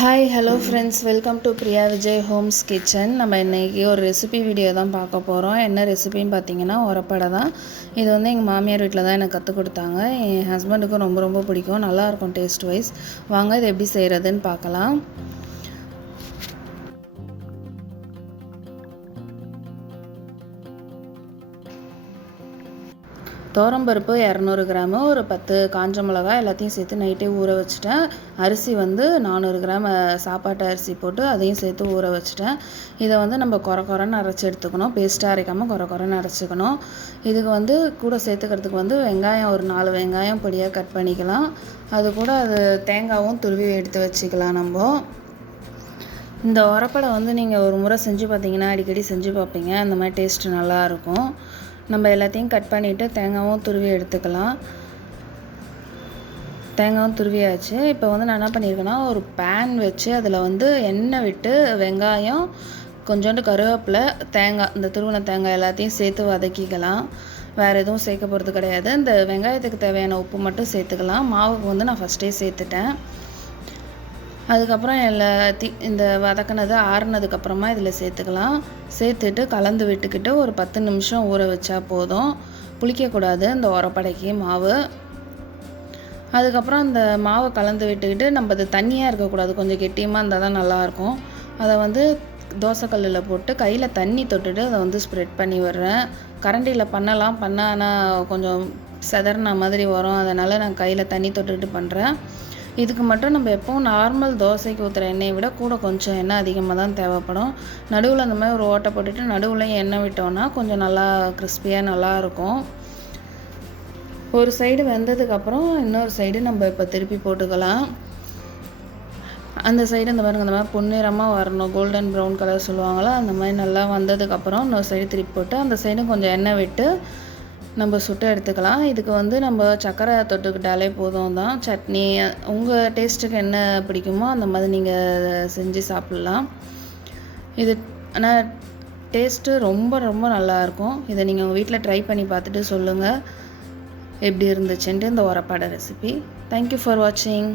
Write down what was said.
Hi hello friends, welcome to Priyavijay homes kitchen. நம்ம இன்றைக்கி ஒரு ரெசிபி வீடியோ தான் பார்க்க போகிறோம். என்ன ரெசிபின்னு பார்த்தீங்கன்னா ஒரப்படை தான். இது வந்து எங்கள் மாமியார் வீட்டில் தான் எனக்கு கற்றுக் கொடுத்தாங்க. என் ஹஸ்பண்டுக்கும் ரொம்ப ரொம்ப பிடிக்கும், நல்லாயிருக்கும் டேஸ்ட் வைஸ். வாங்க இது எப்படி செய்கிறதுன்னு பார்க்கலாம். தோரம்பருப்பு 200 கிராமு, ஒரு 10 காஞ்ச மிளகா எல்லாத்தையும் சேர்த்து நைட்டே ஊற வச்சுட்டேன். அரிசி வந்து 400 கிராம் சாப்பாட்டு அரிசி போட்டு அதையும் சேர்த்து ஊற வச்சுட்டேன். இதை வந்து நம்ம குறைன்னு அரைச்சி எடுத்துக்கணும், பேஸ்ட்டாக அரைக்காமல் குறைன்னு அரைச்சிக்கணும். இதுக்கு வந்து கூட சேர்த்துக்கிறதுக்கு வந்து வெங்காயம் ஒரு 4 வெங்காயம் பொடியாக கட் பண்ணிக்கலாம். அது கூட தேங்காயும் துருவி எடுத்து வச்சுக்கலாம். நம்ம இந்த ஒரப்படை வந்து நீங்கள் ஒரு முறை செஞ்சு பார்த்தீங்கன்னா அடிக்கடி செஞ்சு பார்ப்பீங்க. அந்த மாதிரி டேஸ்ட்டு நல்லாயிருக்கும். நம்ம எல்லாத்தையும் கட் பண்ணிவிட்டு தேங்காயும் துருவி எடுத்துக்கலாம். தேங்காயும் துருவியாச்சு. இப்போ வந்து நான் என்ன பண்ணியிருக்கேன்னா, ஒரு பேன் வச்சு அதில் வந்து எண்ணெய் விட்டு வெங்காயம், கொஞ்சோண்டு கருவேப்பிலை, தேங்காய், இந்த துருவின தேங்காய் எல்லாத்தையும் சேர்த்து வதக்கிக்கலாம். வேறு எதுவும் சேர்க்க போகிறது கிடையாது. இந்த வெங்காயத்துக்கு தேவையான உப்பு மட்டும் சேர்த்துக்கலாம். மாவுக்கு வந்து நான் ஃபஸ்ட்டே சேர்த்துட்டேன். அதுக்கப்புறம் இந்த வதக்கினது ஆறுனதுக்கப்புறமா இதில் சேர்த்துக்கலாம். சேர்த்துட்டு கலந்து விட்டுக்கிட்டு ஒரு 10 நிமிஷம் ஊற வச்சா போதும். புளிக்கக்கூடாது இந்த ஒரப்படைக்கு மாவு. அதுக்கப்புறம் அந்த மாவை கலந்து விட்டுக்கிட்டு நம்ம அது தண்ணியாக இருக்கக்கூடாது, கொஞ்சம் கெட்டியமாக இருந்தால் தான் நல்லாயிருக்கும். அதை வந்து தோசைக்கல்லில் போட்டு கையில் தண்ணி தொட்டுட்டு அதை வந்து ஸ்ப்ரெட் பண்ணி விடுறேன். கரண்டியில் பண்ணால் ஆனால் கொஞ்சம் செதறின மாதிரி வரும், அதனால் நான் கையில் தண்ணி தொட்டுக்கிட்டு பண்ணுறேன். இதுக்கு மட்டும் நம்ம எப்போவும் நார்மல் தோசைக்கு ஊற்றுற எண்ணெயை விட கூட கொஞ்சம் எண்ணெய் அதிகமாக தான் தேவைப்படும். நடுவில் அந்த மாதிரி ஒரு ஓட்டை போட்டுட்டு நடுவில் எண்ணெய் விட்டோன்னா கொஞ்சம் நல்லா கிறிஸ்பியாக நல்லாயிருக்கும். ஒரு சைடு வெந்ததுக்கப்புறம் இன்னொரு சைடு நம்ம இப்போ திருப்பி போட்டுக்கலாம். அந்த சைடு இந்த மாதிரி பொன்னிறமாக வரணும், கோல்டன் ப்ரௌன் கலர் சொல்லுவாங்களா, அந்த மாதிரி நல்லா வந்ததுக்கப்புறம் இன்னொரு சைடு திருப்பி போட்டு அந்த சைடும் கொஞ்சம் எண்ணெய் விட்டு நம்ம சுட்டு எடுத்துக்கலாம். இதுக்கு வந்து நம்ம சர்க்கரை தொட்டுக்கிட்டாலே போதும் தான். சட்னி உங்கள் டேஸ்ட்டுக்கு என்ன பிடிக்குமோ அந்த மாதிரி நீங்கள் செஞ்சு சாப்பிட்லாம். இது ஆனால் டேஸ்ட்டு ரொம்ப ரொம்ப நல்லாயிருக்கும். இதை நீங்கள் உங்கள் வீட்டில் ட்ரை பண்ணி பார்த்துட்டு சொல்லுங்கள் எப்படி இருந்துச்சுன்ட்டு இந்த ஒரப்படை ரெசிபி. தேங்க்யூ ஃபார் வாட்சிங்.